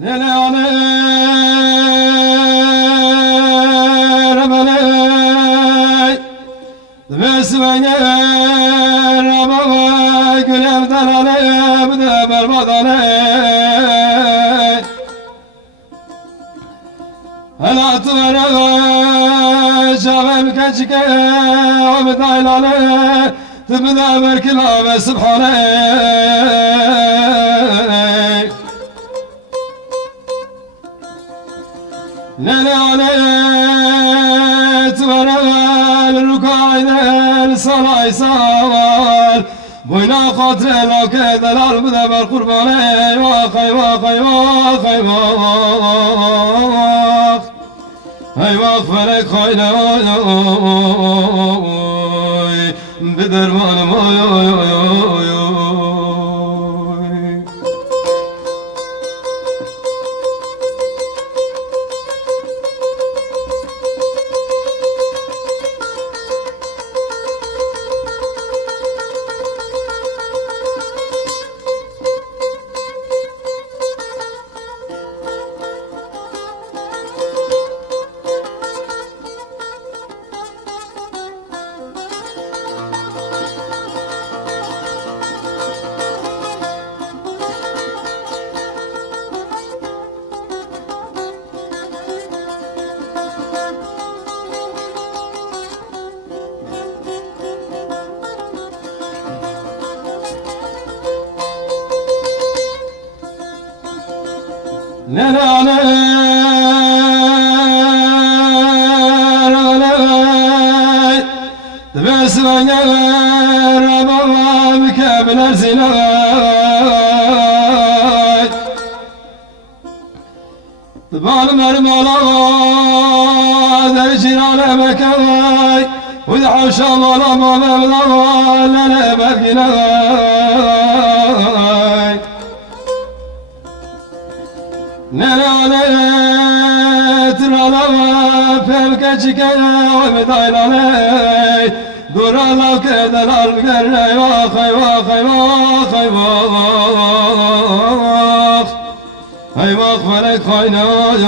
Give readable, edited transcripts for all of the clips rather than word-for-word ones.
Lele aleyre meley Vesvenge rabavay Gülevden aleyre de berbat aley Helatı vere Şavem keçike Abdayl aley Tıbda berkila ve subhaney Lele aleyt verevel Rukayden salay saval Boyna katrel akedel albide ber kurban Eyvah eyvah eyvah eyvah Eyvah felek hayne Bir dermanım oy oy oy oy oy Lele aleyre Vesvenge rabava Mükebler zinay Tıbal mermala Dercin aleme kevay Udhav şamalama mevlava Lele belginay Lele aleyt Ralava Pelkecike Abdayl aley Duralav kedel algerre Eyvah eyvah eyvah eyvah Eyvah felek hayne oy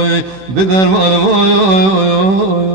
oy Bir dermanım oy oy oy